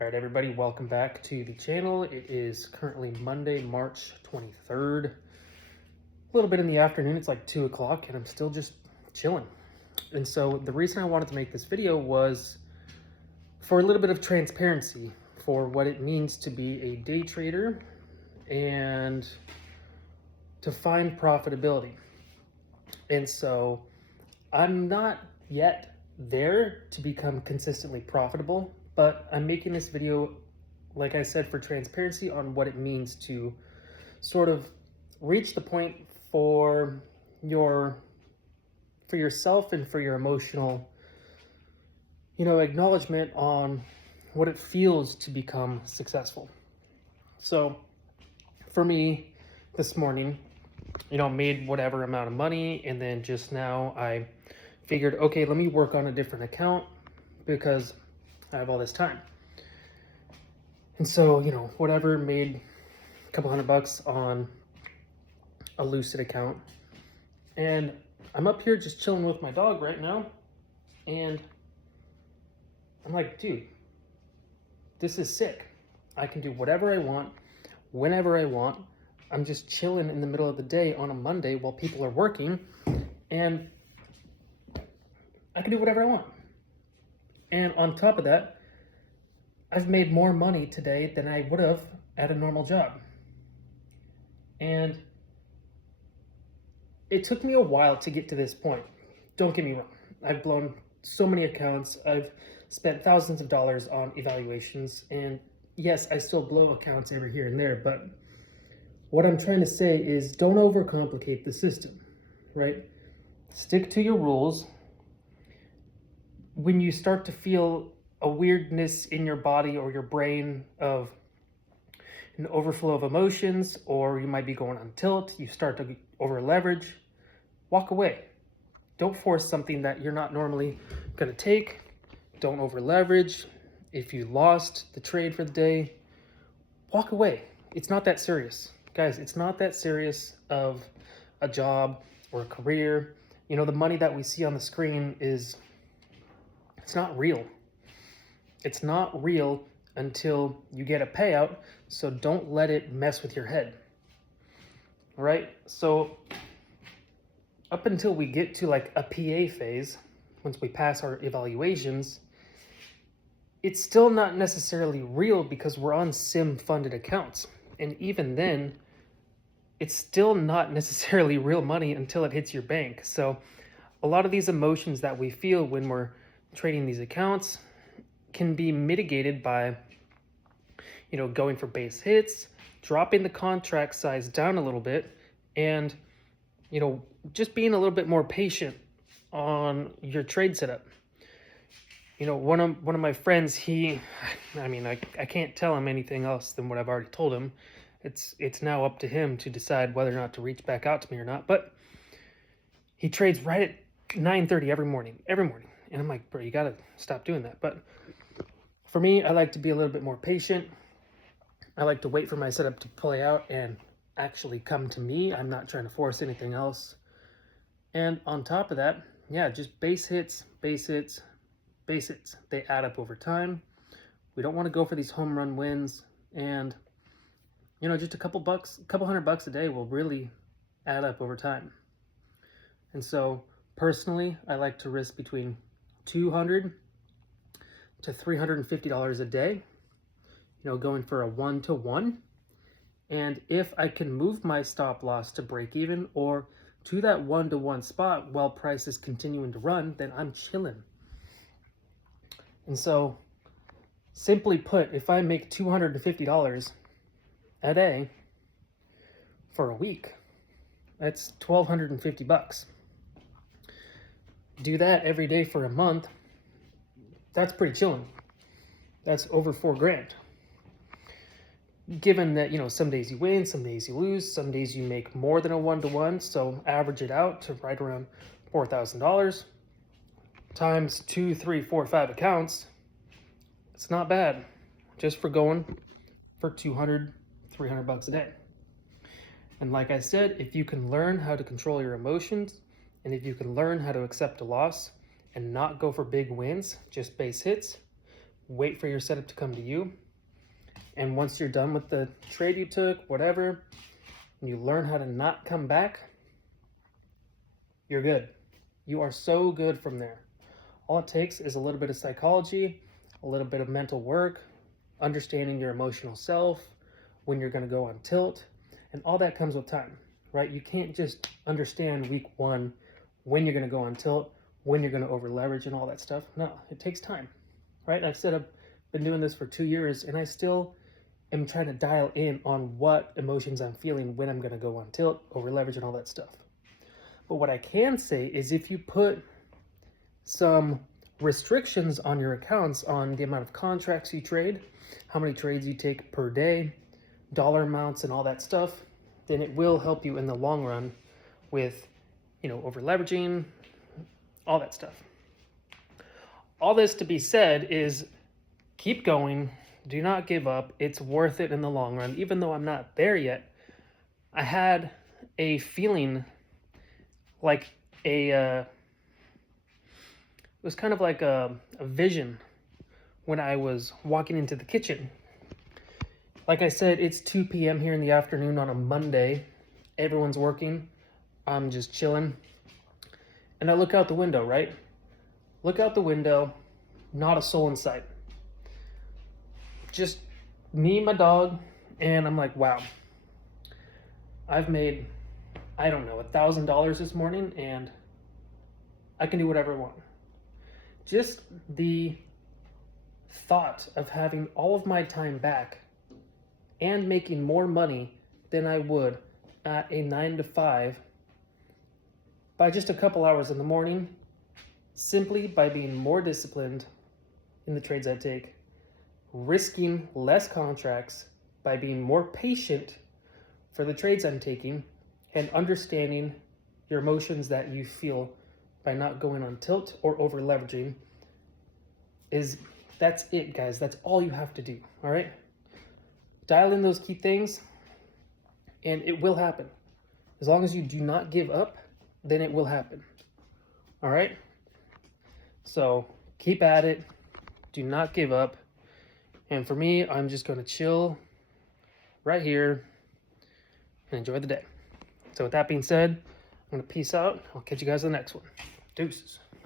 All right, everybody, welcome back to the channel. It is currently Monday, March 23rd. A little bit in the afternoon, it's like 2 o'clock, and I'm still just chilling. And so the reason I wanted to make this video was for a little bit of transparency for what it means to be a day trader and to find profitability. And so I'm not yet there to become consistently profitable, but I'm making this video, like I said, for transparency on what it means to sort of reach the point for yourself and for your emotional, acknowledgement on what it feels to become successful. So for me, this morning, made whatever amount of money, and then just now I figured, okay, let me work on a different account because I have all this time. And so, whatever, made a couple $100 on a Lucid account. And I'm up here just chilling with my dog right now. And I'm like, dude, this is sick. I can do whatever I want, whenever I want. I'm just chilling in the middle of the day on a Monday while people are working. And I can do whatever I want. And on top of that, I've made more money today than I would have at a normal job. And it took me a while to get to this point. Don't get me wrong. I've blown so many accounts. I've spent thousands of dollars on evaluations. And yes, I still blow accounts every here and there. But what I'm trying to say is don't overcomplicate the system, right? Stick to your rules. When you start to feel a weirdness in your body or your brain of an overflow of emotions, or you might be going on tilt, you start to over leverage, walk away. Don't force something that you're not normally going to take. Don't over leverage. If you lost the trade for the day, walk away. It's not that serious. Guys, it's not that serious of a job or a career. The money that we see on the screen it's not real. It's not real until you get a payout, so don't let it mess with your head. All right? So up until we get to like a PA phase, once we pass our evaluations, it's still not necessarily real because we're on sim-funded accounts. And even then, it's still not necessarily real money until it hits your bank. So a lot of these emotions that we feel when we're trading these accounts can be mitigated by, going for base hits, dropping the contract size down a little bit, and, just being a little bit more patient on your trade setup. One of my friends, I can't tell him anything else than what I've already told him. It's now up to him to decide whether or not to reach back out to me or not. But he trades right at 9:30 every morning. And I'm like, bro, you got to stop doing that. But for me, I like to be a little bit more patient. I like to wait for my setup to play out and actually come to me. I'm not trying to force anything else. And on top of that, just base hits. They add up over time. We don't want to go for these home run wins. And, just a couple $100 a day will really add up over time. And so personally, I like to risk between $200 to $350 a day, going for a 1-to-1. And if I can move my stop loss to break even or to that 1-to-1 spot while price is continuing to run, then I'm chilling. And so, simply put, if I make $250 a day for a week, that's $1,250. Do that every day for a month, that's pretty chilling. That's over $4,000. Given that, some days you win, some days you lose, some days you make more than a 1-to-1, so average it out to right around $4,000 times 2, 3, 4, 5 accounts. It's not bad just for going for $200, $300 a day. And like I said, if you can learn how to control your emotions, and if you can learn how to accept a loss and not go for big wins, just base hits, wait for your setup to come to you. And once you're done with the trade you took, whatever, and you learn how to not come back, you're good. You are so good from there. All it takes is a little bit of psychology, a little bit of mental work, understanding your emotional self, when you're going to go on tilt, and all that comes with time, right? You can't just understand week one when you're going to go on tilt, when you're going to over leverage and all that stuff. No, it takes time, right? I've said I've been doing this for 2 years, and I still am trying to dial in on what emotions I'm feeling when I'm going to go on tilt, over leverage, and all that stuff. But what I can say is if you put some restrictions on your accounts on the amount of contracts you trade, how many trades you take per day, dollar amounts and all that stuff, then it will help you in the long run with, over leveraging, all that stuff. All this to be said is keep going. Do not give up. It's worth it in the long run. Even though I'm not there yet, I had a feeling like it was kind of like a vision when I was walking into the kitchen. Like I said, it's 2 p.m. here in the afternoon on a Monday. Everyone's working. I'm just chilling. And I look out the window, right? Look out the window, not a soul in sight. Just me, my dog, and I'm like, wow. I've made, I don't know, $1,000 this morning, and I can do whatever I want. Just the thought of having all of my time back and making more money than I would at a 9 to 5 by just a couple hours in the morning, simply by being more disciplined in the trades I take, risking less contracts by being more patient for the trades I'm taking, and understanding your emotions that you feel by not going on tilt or over leveraging that's it, guys. That's all you have to do. All right. Dial in those key things and it will happen. As long as you do not give up, then it will happen. All right. So keep at it. Do not give up. And for me, I'm just going to chill right here and enjoy the day. So with that being said, I'm going to peace out. I'll catch you guys in the next one. Deuces.